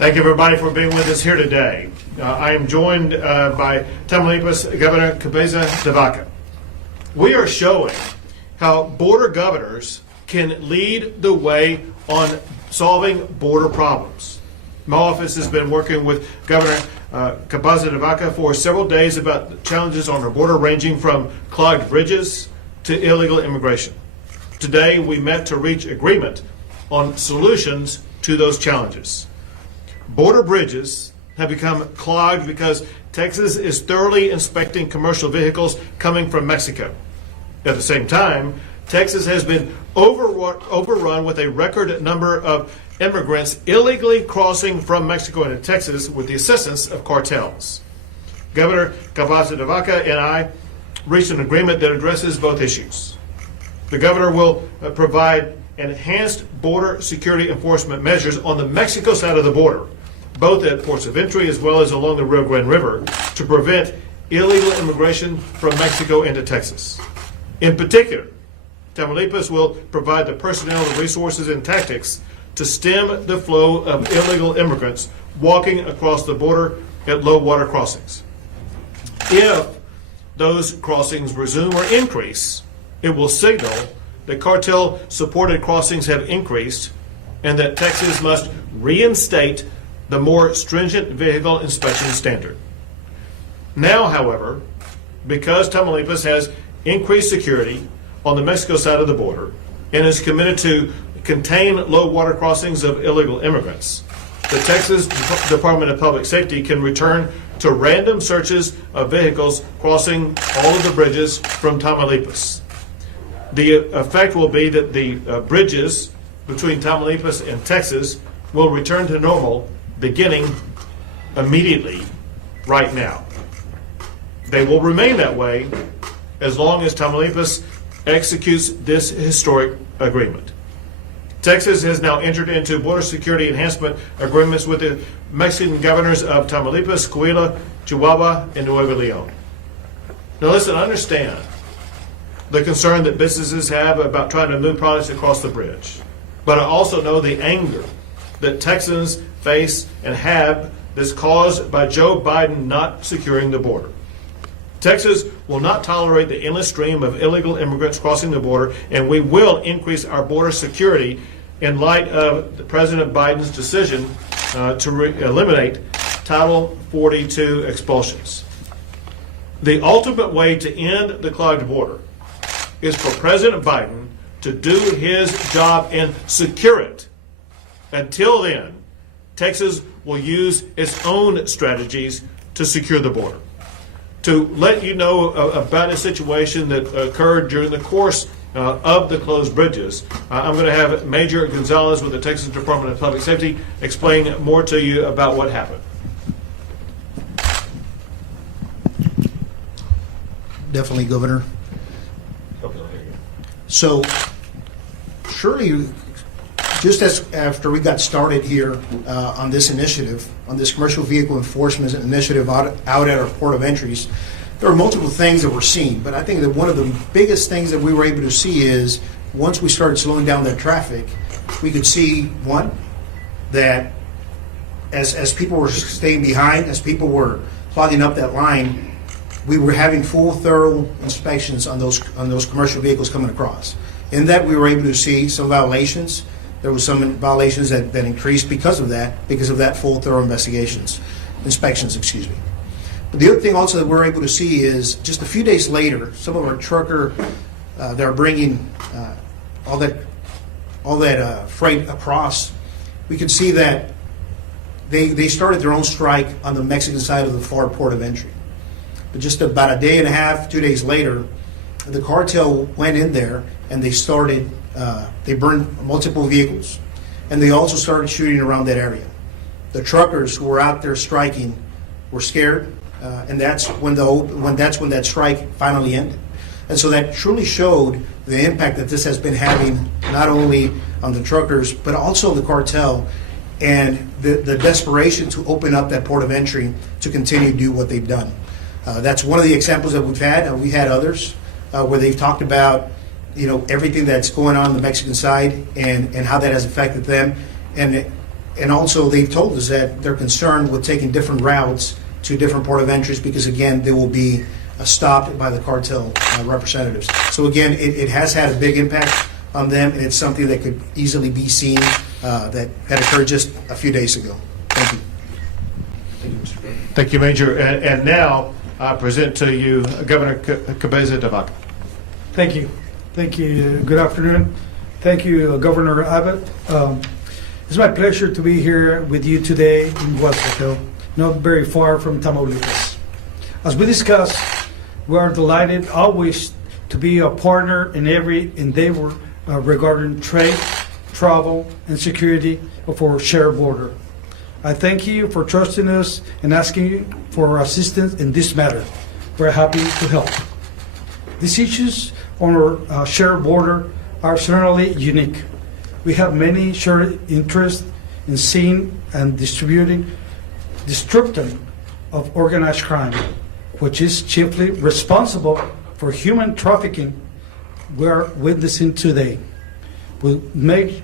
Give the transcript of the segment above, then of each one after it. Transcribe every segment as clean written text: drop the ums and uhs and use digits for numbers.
Thank you, everybody, for being with us here today. I am joined by Tamaulipas Governor Cabeza de Vaca. We are showing how border governors can lead the way on solving border problems. My office has been working with Governor Cabeza de Vaca for several days about the challenges on our border, ranging from clogged bridges to illegal immigration. Today, we met to reach agreement on solutions to those challenges. Border bridges have become clogged because Texas is thoroughly inspecting commercial vehicles coming from Mexico. At the same time, Texas has been overrun with a record number of immigrants illegally crossing from Mexico into Texas with the assistance of cartels. Governor Cabeza de Vaca and I reached an agreement that addresses both issues. The governor will provide enhanced border security enforcement measures on the Mexico side of the border, both at ports of entry as well as along the Rio Grande River, to prevent illegal immigration from Mexico into Texas. In particular, Tamaulipas will provide the personnel, the resources, and tactics to stem the flow of illegal immigrants walking across the border at low water crossings. If those crossings resume or increase, it will signal that cartel-supported crossings have increased and that Texas must reinstate the more stringent vehicle inspection standard. Now, however, because Tamaulipas has increased security on the Mexico side of the border and is committed to contain low water crossings of illegal immigrants, the Texas Department of Public Safety can return to random searches of vehicles crossing all of the bridges from Tamaulipas. The effect will be that the bridges between Tamaulipas and Texas will return to normal beginning immediately right now. They will remain that way as long as Tamaulipas executes this historic agreement. Texas has now entered into border security enhancement agreements with the Mexican governors of Tamaulipas, Coahuila, Chihuahua, and Nuevo Leon. Now listen, understand the concern that businesses have about trying to move products across the bridge. But I also know the anger that Texans face and have that's caused by Joe Biden not securing the border. Texas will not tolerate the endless stream of illegal immigrants crossing the border, and we will increase our border security in light of President Biden's decision to eliminate Title 42 expulsions. The ultimate way to end the clogged border is for President Biden to do his job and secure it. Until then, Texas will use its own strategies to secure the border. To let you know about a situation that occurred during the course of the closed bridges, I'm going to have Major Gonzalez with the Texas Department of Public Safety explain more to you about what happened. Definitely, Governor. So, surely, just as after we got started here on this initiative, on this commercial vehicle enforcement initiative out at our port of entries, there are multiple things that we're seeing. But I think that one of the biggest things that we were able to see is once we started slowing down that traffic, we could see, one, that as people were staying behind, as people were clogging up that line, we were having full, thorough inspections on those commercial vehicles coming across. In that, we were able to see some violations. There was some violations that increased because of that full, thorough inspections. But the other thing also that we're able to see is just a few days later, some of our trucker that are bringing all that freight across, we could see that they started their own strike on the Mexican side of the far port of entry. But just about a day and a half, 2 days later, the cartel went in there and they burned multiple vehicles. And they also started shooting around that area. The truckers who were out there striking were scared, and that's when that strike finally ended. And so that truly showed the impact that this has been having not only on the truckers, but also the cartel and the desperation to open up that port of entry to continue to do what they've done. That's one of the examples that we've had. We've had others where they've talked about, everything that's going on the Mexican side and how that has affected them. And And also, they've told us that they're concerned with taking different routes to different port of entries because, again, they will be stopped by the cartel representatives. So, again, it has had a big impact on them, and it's something that could easily be seen that occurred just a few days ago. Thank you. Thank you, Mr. President. Thank you, Major. And now I present to you Governor Cabeza de Vaca. Thank you. Thank you. Good afternoon. Thank you, Governor Abbott. It's my pleasure to be here with you today in Vaca, not very far from Tamaulipas. As we discussed, we are delighted always to be a partner in every endeavor regarding trade, travel, and security of our shared border. I thank you for trusting us and asking for assistance in this matter. We're happy to help. These issues on our shared border are certainly unique. We have many shared interests in seeing and distributing destruction of organized crime, which is chiefly responsible for human trafficking we are witnessing today. We'll make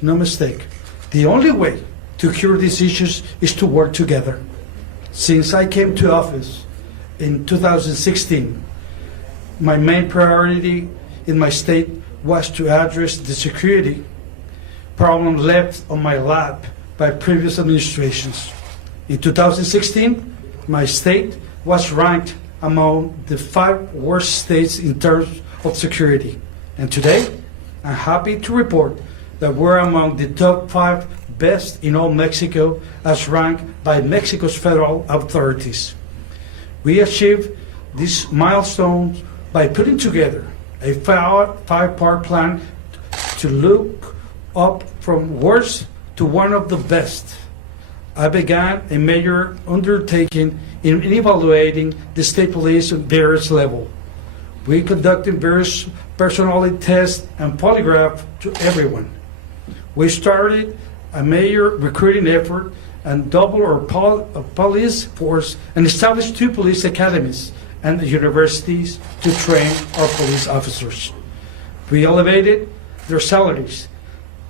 no mistake, the only way to cure these issues is to work together. Since I came to office in 2016, my main priority in my state was to address the security problem left on my lap by previous administrations. In 2016, my state was ranked among the 5 worst states in terms of security. And today, I'm happy to report that we're among the top 5 best in all Mexico as ranked by Mexico's federal authorities. We achieved these milestones by putting together a 5-part plan to look up from worst to one of the best. I began a major undertaking in evaluating the state police at various levels. We conducted various personality tests and polygraph to everyone. We started a major recruiting effort and doubled our police force and established 2 police academies and universities to train our police officers. We elevated their salaries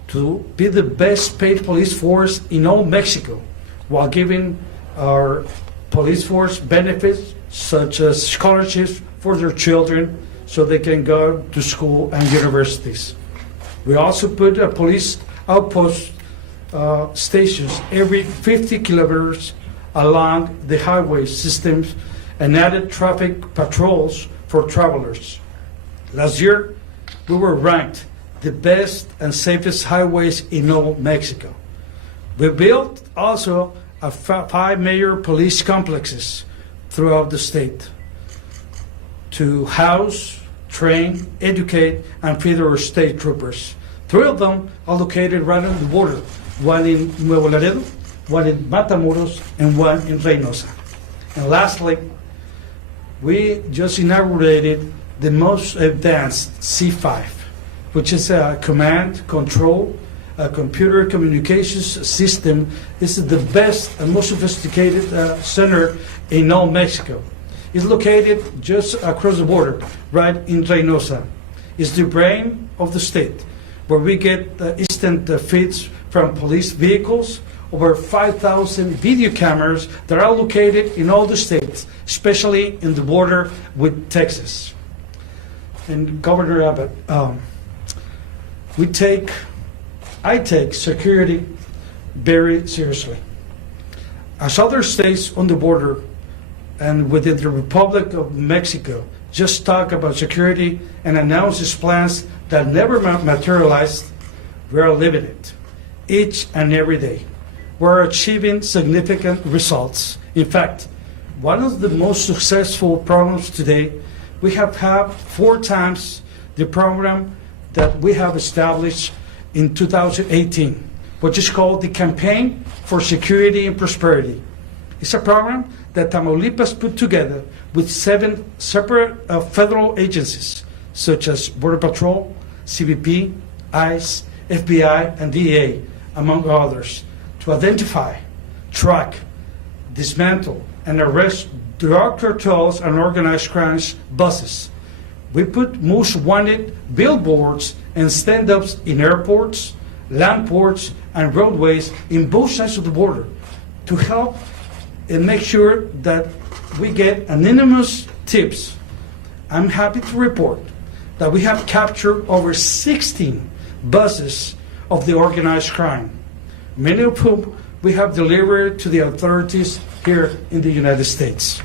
to be the best paid police force in all Mexico, while giving our police force benefits such as scholarships for their children so they can go to school and universities. We also put a police outpost stations every 50 kilometers along the highway systems and added traffic patrols for travelers. Last year, we were ranked the best and safest highways in all Mexico. We built also 5 major police complexes throughout the state to house, train, educate, and feed our state troopers. 3 of them are located right on the border, one in Nuevo Laredo, one in Matamoros, and one in Reynosa. And lastly, we just inaugurated the most advanced C5, which is a command, control, a computer communications system. This is the best and most sophisticated center in all Mexico. It's located just across the border, right in Reynosa. It's the brain of the state, where we get instant feeds from police vehicles, over 5,000 video cameras that are located in all the states, especially in the border with Texas. And Governor Abbott, I take security very seriously. As other states on the border and within the Republic of Mexico just talk about security and announce these plans that never materialized, we are living it each and every day. We're achieving significant results. In fact, one of the most successful programs today, we have had 4 times the program that we have established in 2018, which is called the Campaign for Security and Prosperity. It's a program that Tamaulipas put together with 7 separate federal agencies, such as Border Patrol, CBP, ICE, FBI, and DEA, among others, to identify, track, dismantle, and arrest drug cartels and organized crimes buses. We put most wanted billboards and stand-ups in airports, land ports, and roadways in both sides of the border to help and make sure that we get anonymous tips. I'm happy to report that we have captured over 16 buses of the organized crime, many of whom we have delivered to the authorities here in the United States.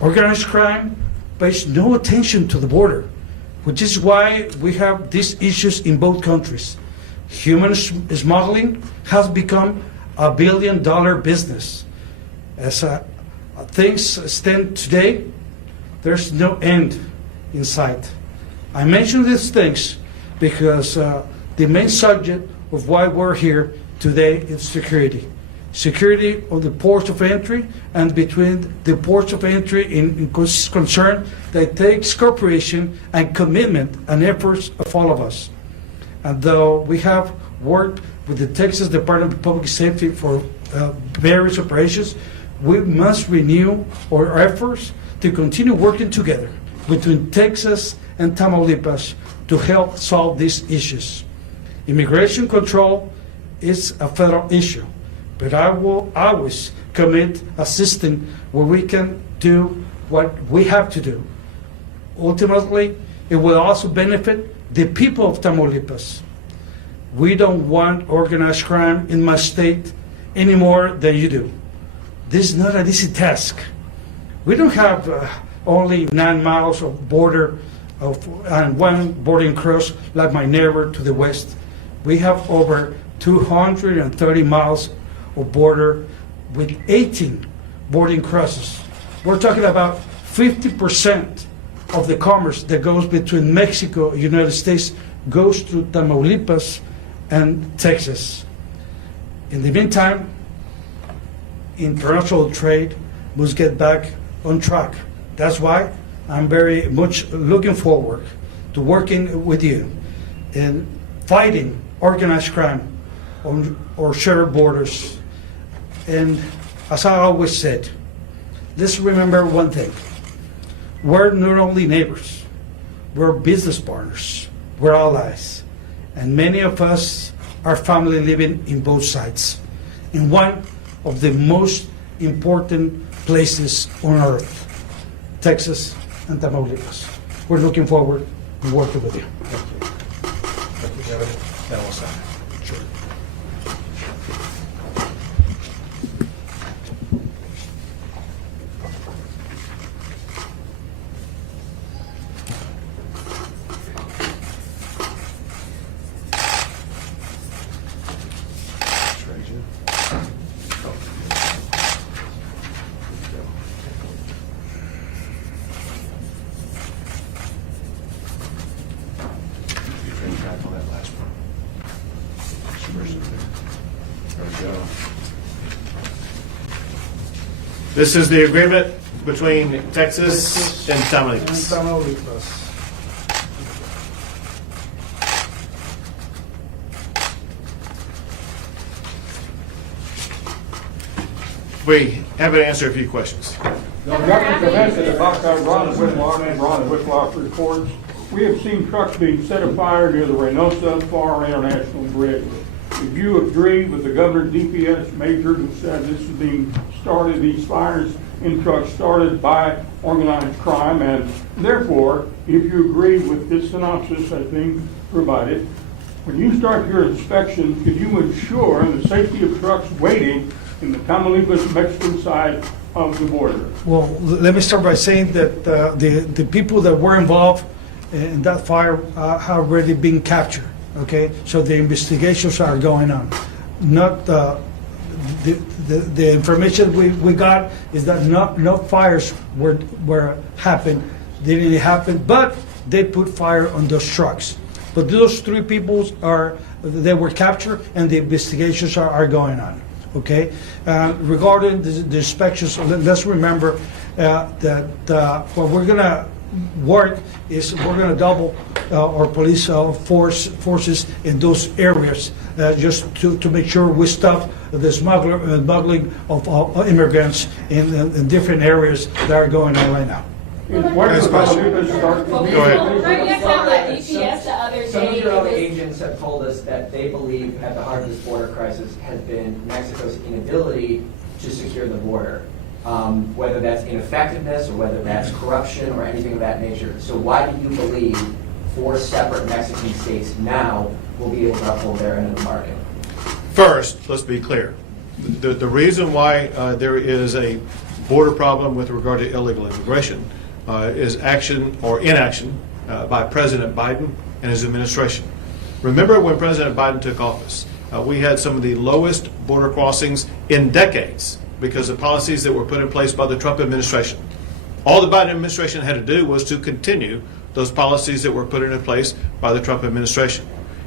Organized crime pays no attention to the border, which is why we have these issues in both countries. Human smuggling has become a billion-dollar business. As things stand today, there's no end in sight. I mention these things because the main subject of why we're here today is security. Security on the ports of entry and between the ports of entry in concern that takes cooperation and commitment and efforts of all of us. And though we have worked with the Texas Department of Public Safety for various operations, we must renew our efforts to continue working together between Texas and Tamaulipas to help solve these issues. Immigration control is a federal issue, but I will always commit assisting where we can do what we have to do. Ultimately, it will also benefit the people of Tamaulipas. We don't want organized crime in my state any more than you do. This is not an easy task. We don't have only 9 miles of border and one boarding cross like my neighbor to the west. We have over 230 miles of border with 18 boarding crosses. We're talking about 50% of the commerce that goes between Mexico and the United States goes through Tamaulipas and Texas. In the meantime, international trade must get back on track. That's why I'm very much looking forward to working with you in fighting organized crime on our shared borders. And as I always said, let's remember one thing. We're not only neighbors, we're business partners, we're allies, and many of us are family living in both sides, in one of the most important places on earth, Texas and Tamaulipas. We're looking forward to working with you. Thank you, Javier. Now we'll sign. Sure. This is the agreement between Texas and Tamaulipas. We have to answer a few questions. Governor Cabeza, the Vaca, Ron Whitlock reports, we have seen trucks being set afire near the Reynosa Far International Bridge. If you agree with the governor's DPS major who said this is being started, these fires in trucks started by organized crime, and therefore, if you agree with this synopsis that's being provided, when you start your inspection, could you ensure the safety of trucks waiting in the Tamaulipas Mexican side of the border? Well, let me start by saying that the people that were involved in that fire have already been captured. Okay, so the investigations are going on. Not the information we got is that no fires were happened, didn't happen, but they put fire on those trucks. But those 3 people they were captured, and the investigations are going on. Okay, regarding the inspections, let's remember that what we're gonna work is we're going to double our police forces in those areas just to make sure we stop the smuggling of immigrants in different areas that are going on right now. Where Next does question. Tamaulipas start? Go ahead. I guess on the DPS the other Some of day, your own it was- agents have told us that they believe at the heart of this border crisis has been Mexico's inability to secure the border, whether that's ineffectiveness or whether that's corruption or anything of that nature. So why do you believe 4 separate Mexican states now will be able to uphold their end of the bargain? First, let's be clear. The reason why there is a border problem with regard to illegal immigration is action or inaction by President Biden and his administration. Remember when President Biden took office, we had some of the lowest border crossings in decades because of policies that were put in place by the Trump administration. All the Biden administration had to do was to continue those policies that were put into place by the Trump administration.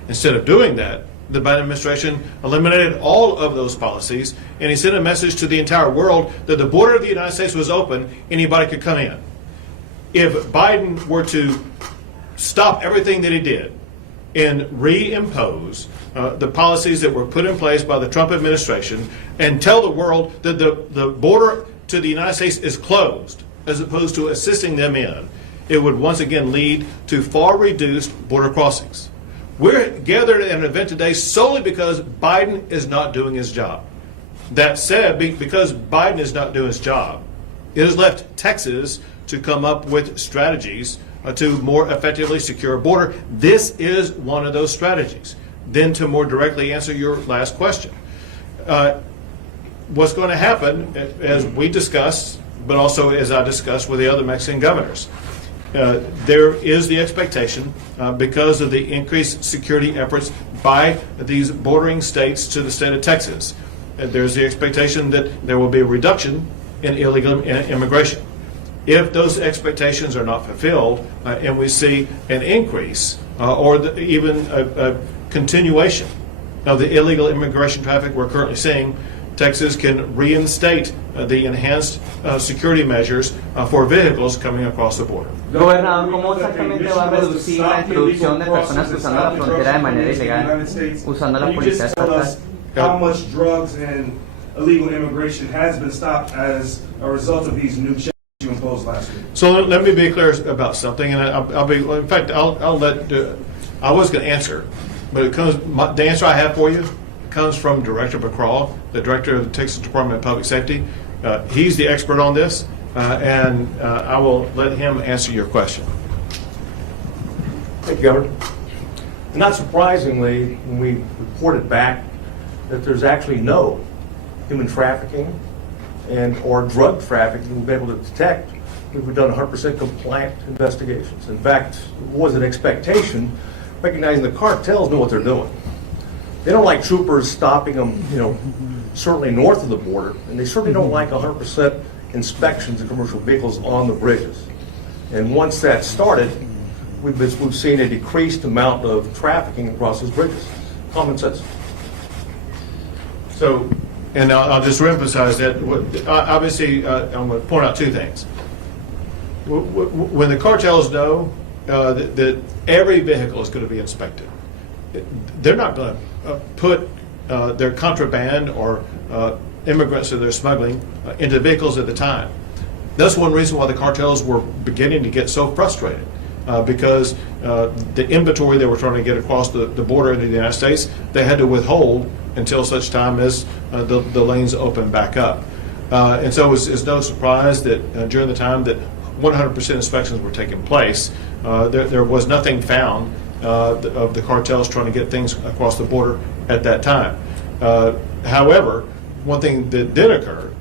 Instead of doing that, the Biden administration eliminated all of those policies, and he sent a message to the entire world that the border of the United States was open, anybody could come in. If Biden were to stop everything that he did and reimpose the policies that were put in place by the Trump administration and tell the world that the border to the United States is closed as opposed to assisting them in, it would once again lead to far reduced border crossings. We're gathered at an event today solely because Biden is not doing his job. That said, because Biden is not doing his job, it has left Texas to come up with strategies to more effectively secure a border. This is one of those strategies. Then to more directly answer your last question, what's going to happen, as we discussed, but also as I discussed with the other Mexican governors, there is the expectation, because of the increased security efforts by these bordering states to the state of Texas, there's the expectation that there will be a reduction in illegal immigration. If those expectations are not fulfilled and we see an increase or even a continuation of the illegal immigration traffic we're currently seeing, Texas can reinstate the enhanced security measures for vehicles coming across the border. Gobernador, ¿cómo exactamente va a reducir la introducción de personas cruzando la frontera de manera ilegal usando la policía estatal? How much drugs and illegal immigration has been stopped as a result of these new checks you imposed last week? So let me be clear about something, and I'll be. In fact, I'll let. I was going to answer, but it comes. The answer I have for you comes from Director McCraw, the director of the Texas Department of Public Safety. He's the expert on this, and I will let him answer your question. Thank you, Governor. Not surprisingly, when we reported back that there's actually no human trafficking and or drug trafficking we've been able to detect, we've done 100% compliant investigations. In fact, it was an expectation, recognizing the cartels know what they're doing. They don't like troopers stopping them, certainly north of the border, and they certainly don't like 100% inspections of commercial vehicles on the bridges. And once that started, we've seen a decreased amount of trafficking across those bridges. Common sense. So, and I'll just reemphasize that. Obviously, I'm going to point out two things. When the cartels know that every vehicle is going to be inspected, they're not going to put their contraband or immigrants that they're smuggling into vehicles at the time. That's one reason why the cartels were beginning to get so frustrated, because the inventory they were trying to get across the border into the United States, they had to withhold until such time as the lanes open back up. And so it's no surprise that during the time that 100% inspections were taking place, there was nothing found of the cartels trying to get things across the border at that time. However, one thing that did occur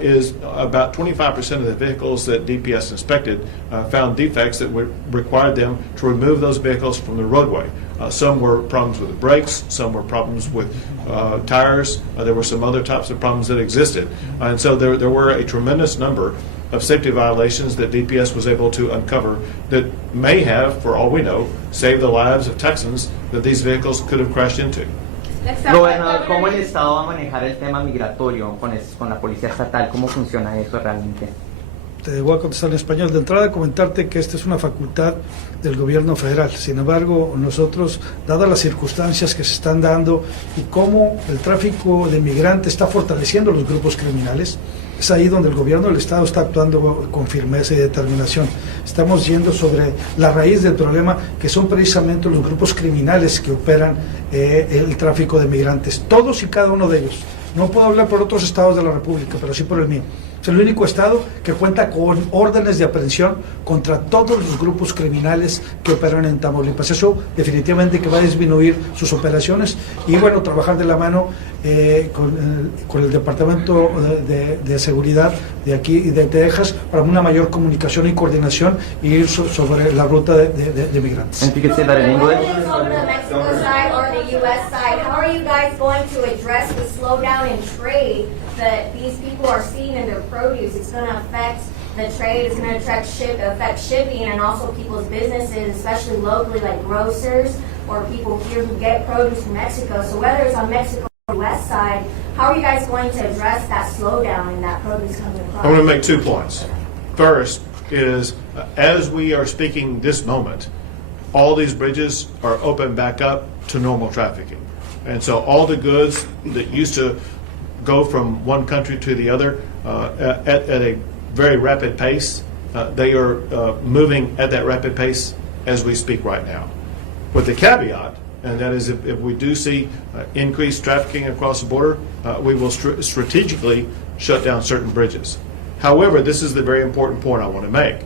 is about 25% of the vehicles that DPS inspected found defects that would require them to remove those vehicles from the roadway. Some were problems with the brakes, some were problems with tires, there were some other types of problems that existed. And so there were a tremendous number of safety violations that DPS was able to uncover that may have, for all we know, saved the lives of Texans that these vehicles could have crashed into. Gobernador, ¿cómo el Estado va a manejar el tema migratorio con la policía estatal? ¿Cómo funciona eso realmente? Te voy a contestar en español. De entrada, comentarte que esta es una facultad del gobierno federal. Sin embargo, nosotros, dadas las circunstancias que se están dando y cómo el tráfico de migrantes está fortaleciendo los grupos criminales, es ahí donde el gobierno del Estado está actuando con firmeza y determinación. estamos yendo sobre la raíz del problema, que son precisamente los grupos criminales que operan el tráfico de migrantes, todos y cada uno de ellos. No puedo hablar por otros estados de la República, pero sí por el mío. Es el único estado que cuenta con órdenes de aprehensión contra todos los grupos criminales que operan en Tamaulipas. Eso definitivamente que va a disminuir sus operaciones y bueno, trabajar de la mano con el Departamento de Seguridad de aquí y de Texas para una mayor comunicación y coordinación y ir sobre la ruta de migrantes. And if you could say that in English. Whether it's on the Mexico side or the U.S. side, how are you guys going to address the slowdown in trade that these people are seeing in their produce? It's going to affect the trade, it's going to affect shipping and also people's businesses, especially locally, like grocers or people here who get produce from Mexico. So whether it's on Mexico or the U.S. side, how are you guys going to address that slowdown in that produce coming across? I want to make 2 points. First is, as we are speaking this moment, all these bridges are open back up to normal trafficking. And so all the goods that used to go from one country to the other at a very rapid pace, they are moving at that rapid pace as we speak right now. With the caveat, and that is if we do see increased trafficking across the border, we will strategically shut down certain bridges. However, this is the very important point I want to make,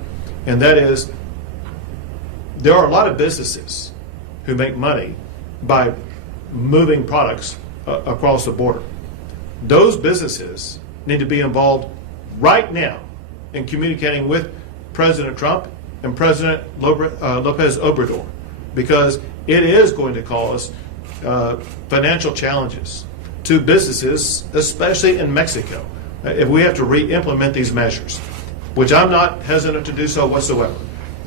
and that is there are a lot of businesses who make money by moving products across the border. Those businesses need to be involved right now in communicating with President Trump and President Lopez Obrador, because it is going to cause financial challenges to businesses, especially in Mexico, if we have to re-implement these measures, which I'm not hesitant to do so whatsoever.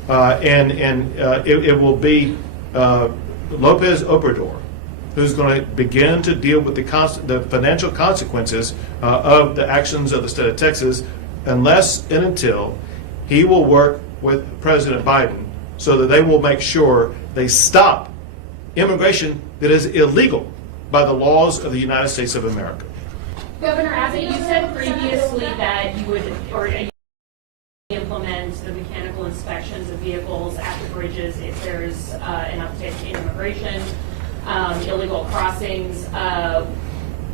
It will be Lopez Obrador who's going to begin to deal with the financial consequences of the actions of the state of Texas, unless and until he will work with President Biden so that they will make sure they stop immigration that is illegal by the laws of the United States of America. Governor Abbott, you said previously that you would implement the mechanical inspections of vehicles at the bridges if there's an uptick in immigration, illegal crossings.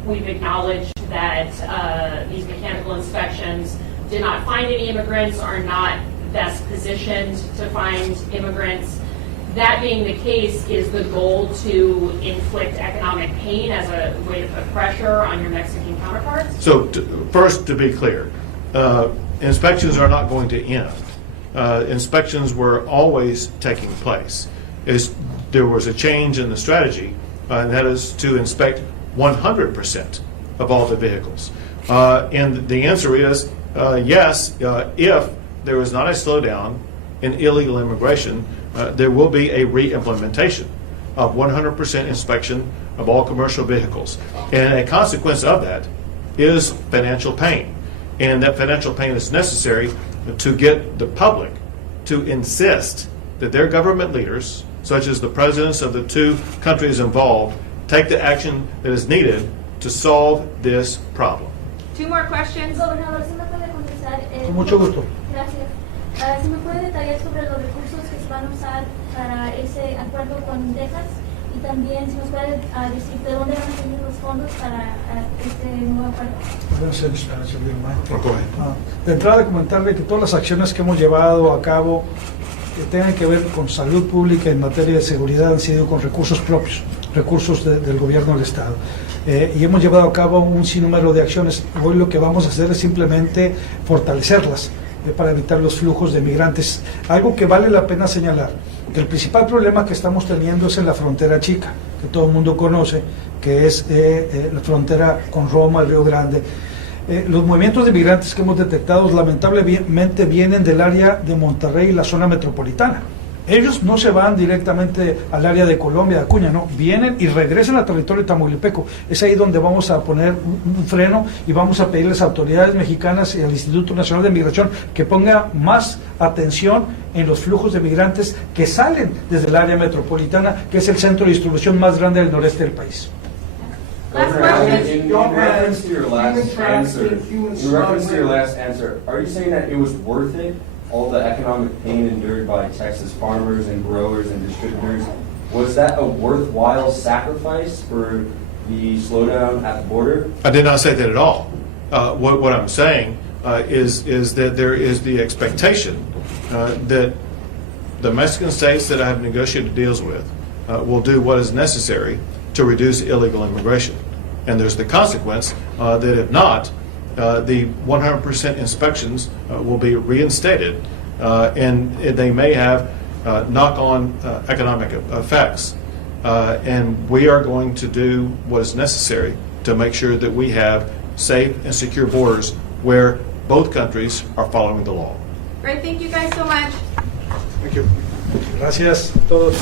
We've acknowledged that these mechanical inspections did not find any immigrants, are not best positioned to find immigrants. That being the case, is the goal to inflict economic pain as a way to put pressure on your Mexican counterparts? So first, to be clear, inspections are not going to end. Inspections were always taking place. There was a change in the strategy, and that is to inspect 100% of all the vehicles. And the answer is yes, if there is not a slowdown in illegal immigration, there will be a re-implementation of 100% inspection of all commercial vehicles. And a consequence of that is financial pain. And that financial pain is necessary to get the public to insist that their government leaders, such as the presidents of the 2 countries involved, take the action that is needed to solve this problem. 2 more questions. Gobernador, ¿se me puede contestar? Con mucho gusto. Gracias. ¿Se me puede detallar sobre los recursos que se van a usar para ese acuerdo con Texas? Y también, si nos puede decir de dónde van a salir los fondos para este nuevo acuerdo. De entrada, comentarle que todas las acciones que hemos llevado a cabo que tengan que ver con salud pública en materia de seguridad han sido con recursos propios, recursos del gobierno del Estado. Y hemos llevado a cabo un sinnúmero de acciones. Hoy lo que vamos a hacer es simplemente fortalecerlas para evitar los flujos de migrantes. Algo que vale la pena señalar, que el principal problema que estamos teniendo es en la frontera chica, que todo el mundo conoce, que es la frontera con Roma, el Río Grande. Los movimientos de migrantes que hemos detectado lamentablemente vienen del área de Monterrey y la zona metropolitana. Ellos no se van directamente al área de Colombia, de Acuña, no, vienen y regresan al territorio tamaulipeco. Es ahí donde vamos a poner un freno y vamos a pedir a las autoridades mexicanas y al Instituto Nacional de Migración que ponga más atención en los flujos de migrantes que salen desde el área metropolitana, que es el centro de distribución más grande del noreste del país. In reference to your last answer, are you saying that it was worth it all the economic pain endured by Texas farmers and growers and distributors, was that a worthwhile sacrifice for the slowdown at the border? I did not say that at all. What I'm saying is that there is the expectation that the Mexican states that I have negotiated deals with will do what is necessary to reduce illegal immigration. And there's the consequence that if not, the 100% inspections will be reinstated, and they may have knock-on economic effects. And we are going to do what is necessary to make sure that we have safe and secure borders where both countries are following the law. Great, thank you guys so much. Thank you. Gracias a todos.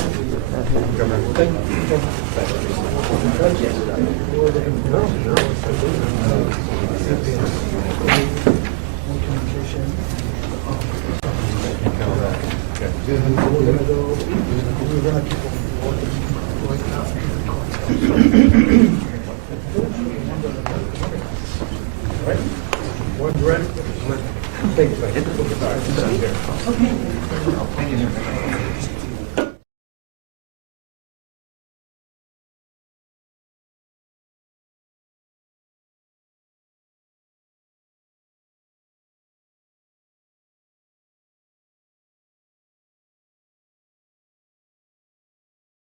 Thank you.